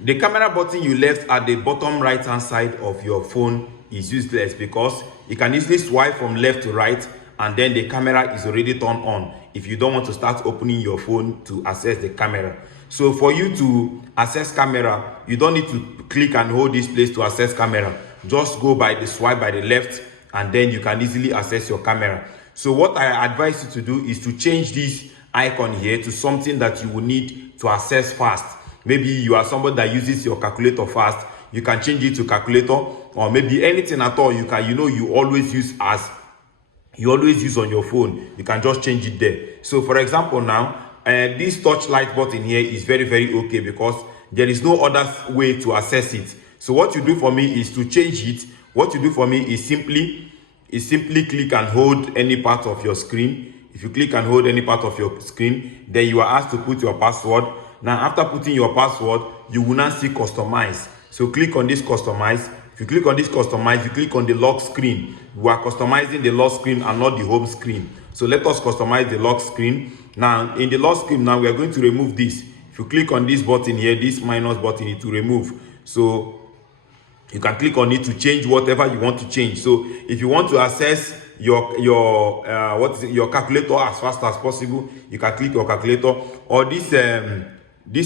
The camera button you left at the bottom right hand side of your phone is useless because you can easily swipe from left to right and then the camera is already turned on if you don't want to start opening your phone to access the camera. So for you to access camera, you don't need to click and hold this place to access camera. Just go by the swipe by the left and then you can easily access your camera. So what I advise you to do is to change this icon here to something that you will need to access fast. Maybe you are somebody that uses your calculator fast, you can change it to calculator, or maybe anything at all you can, you always use on your phone. You can just change it there. So for example now, this touchlight button here is very okay because there is no other way to access it. So what you do for me is to change it. What you do for me is simply click and hold any part of your screen. If you click and hold any part of your screen, then you are asked to put your password. Now after putting your password, you will now see customize. So click on this customize. If you click on this customize, you click on the lock screen. We are customizing the lock screen and not the home screen. So let us customize the lock screen. Now in the lock screen, now we are going to remove this. If you click on this button here, this minus button, it will remove. So you can click on it to change whatever you want to change. So if you want to access your calculator as fast as possible, you can click your calculator. Or this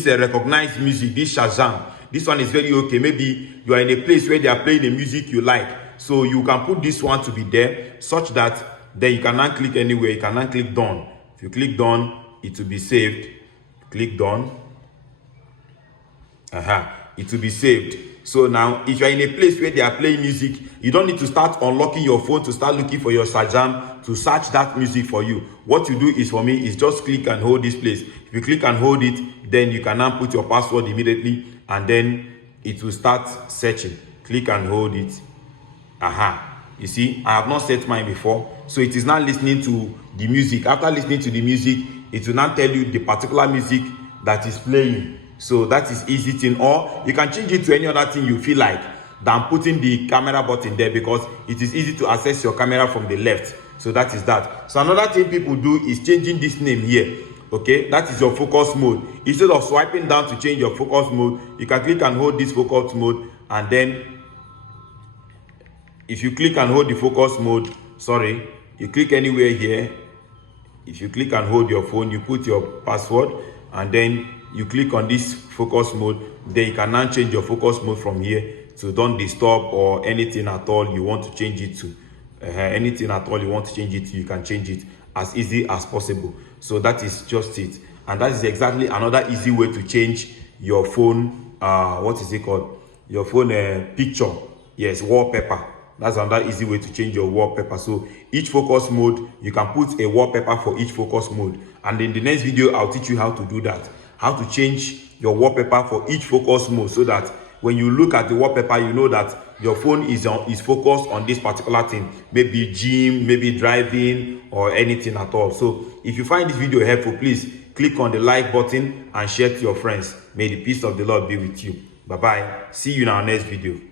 recognized music, this Shazam, this one is very okay. Maybe you are in a place where they are playing the music you like, so you can put this one to be there such that then you can now click anywhere. You can now click done. If you click done, it will be saved. Click done. It will be saved. So now if you are in a place where they are playing music, you don't need to start unlocking your phone to start looking for your Shazam to search that music for you. What you do is, for me, is just click and hold this place. If you click and hold it, then you can now put your password immediately and then it will start searching. Click and hold it. You see, I have not set mine before, so it is now listening to the music. After listening to the music, it will now tell you the particular music that is playing. So that is easy thing. Or you can change it to any other thing you feel like than putting the camera button there, because it is easy to access your camera from the left. So that is that. So another thing people do is changing this name here. Okay, that is your focus mode. Instead of swiping down to change your focus mode, you can click and hold this focus mode, and then if you click and hold the focus mode, you click anywhere here. If you click and hold your phone, you put your password and then you click on this focus mode, then you can now change your focus mode from here to don't disturb or anything at all you want to change it to. Anything at all you want to change it to, you can change it as easy as possible. So that is just it, and that is exactly another easy way to change your phone what is it called, your phone picture. Yes, wallpaper. That's another easy way to change your wallpaper. So each focus mode, you can put a wallpaper for each focus mode, and in the next video I'll teach you how to do that, how to change your wallpaper for each focus mode, so that when you look at the wallpaper, you know that your phone is focused on this particular thing, maybe gym, maybe driving, or anything at all. So if you find this video helpful, please click on the like button and share to your friends. May the peace of the Lord be with you. Bye bye. See you in our next video.